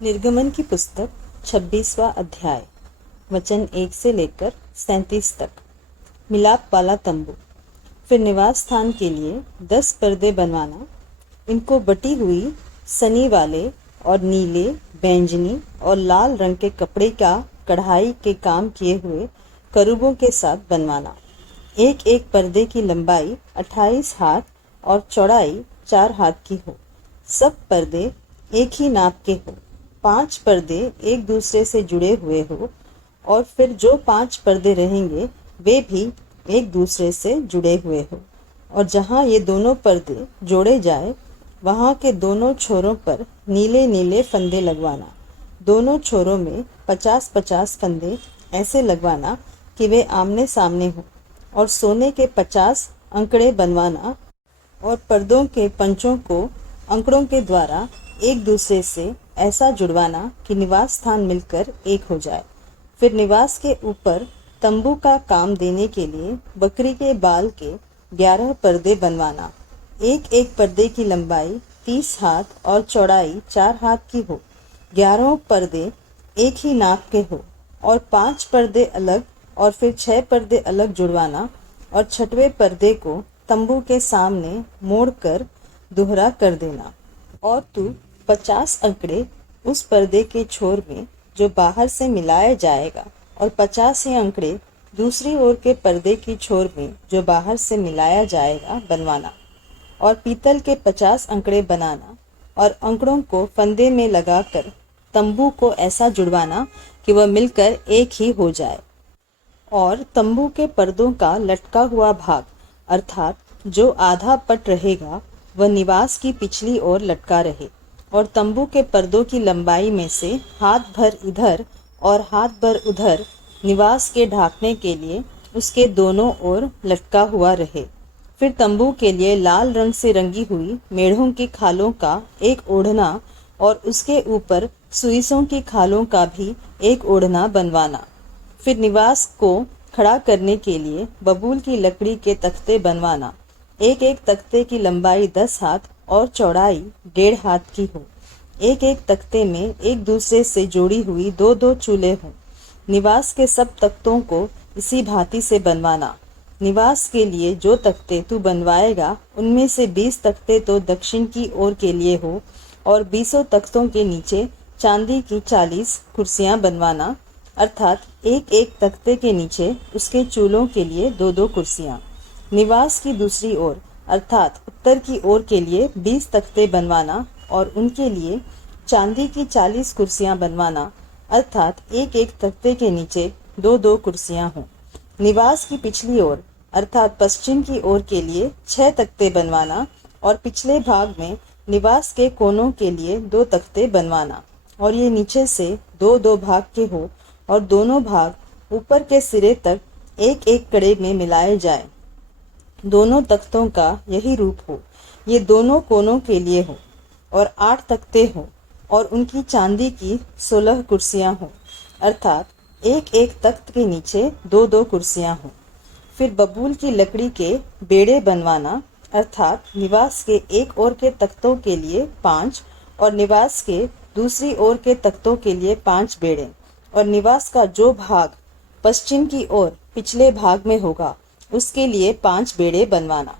निर्गमन की पुस्तक 26वां अध्याय वचन 1 से लेकर 37 तक। मिलाप वाला तंबू। फिर निवास स्थान के लिए 10 पर्दे बनवाना। इनको बटी हुई सनी वाले और नीले, बैंगनी और लाल रंग के कपड़े का कढ़ाई के काम किए हुए करूबों के साथ बनवाना। एक एक पर्दे की लंबाई 28 हाथ और चौड़ाई 4 हाथ की हो। सब पर्दे एक ही नाप के हो। 5 पर्दे एक दूसरे से जुड़े हुए हो और फिर जो 5 पर्दे रहेंगे वे भी एक दूसरे से जुड़े हुए हो। और जहाँ ये दोनों पर्दे जोड़े जाए वहाँ के दोनों छोरों पर नीले नीले फंदे लगवाना। दोनों छोरों में 50-50 फंदे ऐसे लगवाना कि वे आमने सामने हों। और सोने के 50 अंकड़े बनवाना और पर्दों के पंचों को अंकड़ों के द्वारा एक दूसरे से ऐसा जुड़वाना कि निवास स्थान मिलकर एक हो जाए। फिर निवास के ऊपर तंबू का काम देने के लिए बकरी के बाल के 11 पर्दे बनवाना। एक एक पर्दे की लंबाई 30 हाथ और चौड़ाई 4 हाथ की हो। 11 पर्दे एक ही नाप के हो और 5 पर्दे अलग और फिर 6 पर्दे अलग जुड़वाना। और 6वें पर्दे को तंबू के सामने मोड़कर दोहरा कर देना। और तू 50 अंकड़े उस पर्दे के छोर में जो बाहर से मिलाया जाएगा और 50 ही अंकड़े दूसरी ओर के पर्दे की छोर में जो बाहर से मिलाया जाएगा बनवाना। और पीतल के 50 अंकड़े बनाना और अंकड़ों को फंदे में लगाकर तंबू को ऐसा जुड़वाना कि वह मिलकर एक ही हो जाए। और तंबू के पर्दों का लटका हुआ भाग अर्थात जो आधा पट रहेगा वह निवास की पिछली ओर लटका रहे। और तंबू के पर्दों की लंबाई में से हाथ भर इधर और हाथ भर उधर निवास के ढांकने के लिए उसके दोनों ओर लटका हुआ रहे। फिर तंबू के लिए लाल रंग से रंगी हुई मेढ़ों की खालों का एक ओढ़ना और उसके ऊपर सुइसों की खालों का भी एक ओढ़ना बनवाना। फिर निवास को खड़ा करने के लिए बबूल की लकड़ी के तख्ते बनवाना। एक एक तख्ते की लंबाई 10 हाथ और चौड़ाई 1.5 हाथ की हो। एक एक तख्ते में एक दूसरे से जोड़ी हुई 2-2 चूल्हे हों। निवास के सब तख्तों को इसी भांति से बनवाना। निवास के लिए जो तख्ते तू बनवाएगा उनमें से 20 तख्ते तो दक्षिण की ओर के लिए हो और 20 तख्तों के नीचे चांदी की 40 कुर्सियां बनवाना। अर्थात एक एक तख्ते के नीचे उसके चूल्हों के लिए 2-2 कुर्सियां। निवास की दूसरी ओर अर्थात उत्तर की ओर के लिए 20 तख्ते बनवाना और उनके लिए चांदी की 40 कुर्सियां बनवाना। अर्थात एक एक तख्ते के नीचे 2-2 कुर्सियां हों। निवास की पिछली ओर अर्थात पश्चिम की ओर के लिए 6 तख्ते बनवाना और पिछले भाग में निवास के कोनों के लिए 2 तख्ते बनवाना। और ये नीचे से 2-2 भाग के हो और दोनों भाग ऊपर के सिरे तक एक एक कड़े में मिलाए जाए। दोनों तख्तों का यही रूप हो। ये दोनों कोनों के लिए हो और 8 तख्ते हों और उनकी चांदी की 16 कुर्सियां हों। अर्थात एक एक तख्त के नीचे 2-2 कुर्सियां हों। फिर बबूल की लकड़ी के बेड़े बनवाना। अर्थात निवास के एक ओर के तख्तों के लिए 5 और निवास के दूसरी ओर के तख्तों के लिए 5 बेड़े। और निवास का जो भाग पश्चिम की ओर पिछले भाग में होगा उसके लिए 5 बेड़े बनवाना।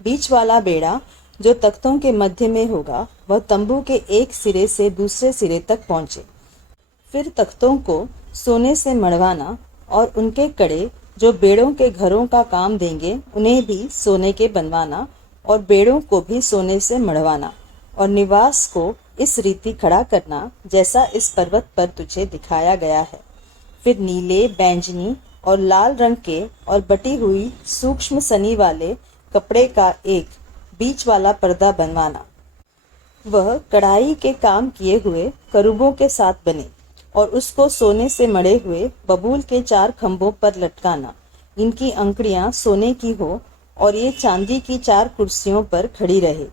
बीच वाला बेड़ा जो तख्तों के मध्य में होगा वह तंबू के एक सिरे से दूसरे सिरे तक पहुंचे। फिर तख्तों को सोने से मढ़वाना और उनके कड़े जो बेड़ों के घरों का काम देंगे उन्हें भी सोने के बनवाना और बेड़ों को भी सोने से मढ़वाना। और निवास को इस रीति खड़ा करना जैसा इस पर्वत पर तुझे दिखाया गया है। फिर नीले, बैंगनी और लाल रंग के और बटी हुई सूक्ष्म सनी वाले कपड़े का एक बीच वाला पर्दा बनवाना। वह कढ़ाई के काम किए हुए करूबों के साथ बने और उसको सोने से मढ़े हुए बबूल के 4 खंभों पर लटकाना। इनकी अंकड़ियां सोने की हो और ये चांदी की 4 कुर्सियों पर खड़ी रहे।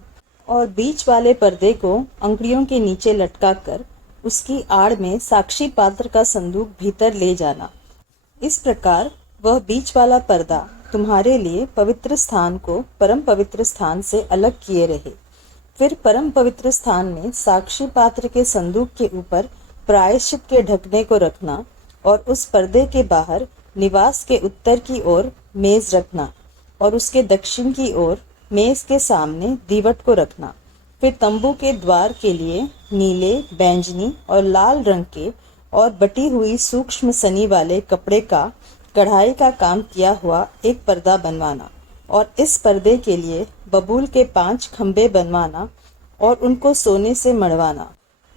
और बीच वाले पर्दे को अंकड़ियों के नीचे लटका कर उसकी आड़ में साक्षी पात्र का संदूक भीतर ले जाना। इस प्रकार वह बीच वाला पर्दा तुम्हारे लिए पवित्र स्थान को परम पवित्र स्थान से अलग किए रहे। फिर परम पवित्र स्थान में साक्षी पात्र के संदूक के ऊपर प्रायश्चित के ढकने को रखना और उस पर्दे के बाहर निवास के उत्तर की ओर मेज रखना और उसके दक्षिण की ओर मेज के सामने दीवट को रखना। फिर तंबू के द्वार के लिए नीले, बैंगनी और लाल रंग के और बटी हुई सूक्ष्म सनी वाले कपड़े का कढ़ाई का काम किया हुआ एक पर्दा बनवाना और इस पर्दे के लिए बबूल के 5 खंभे बनवाना और उनको सोने से मढ़वाना।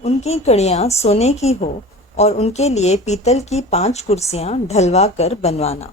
उनकी कड़ियाँ सोने की हो और उनके लिए पीतल की 5 कुर्सियाँ ढलवा कर बनवाना।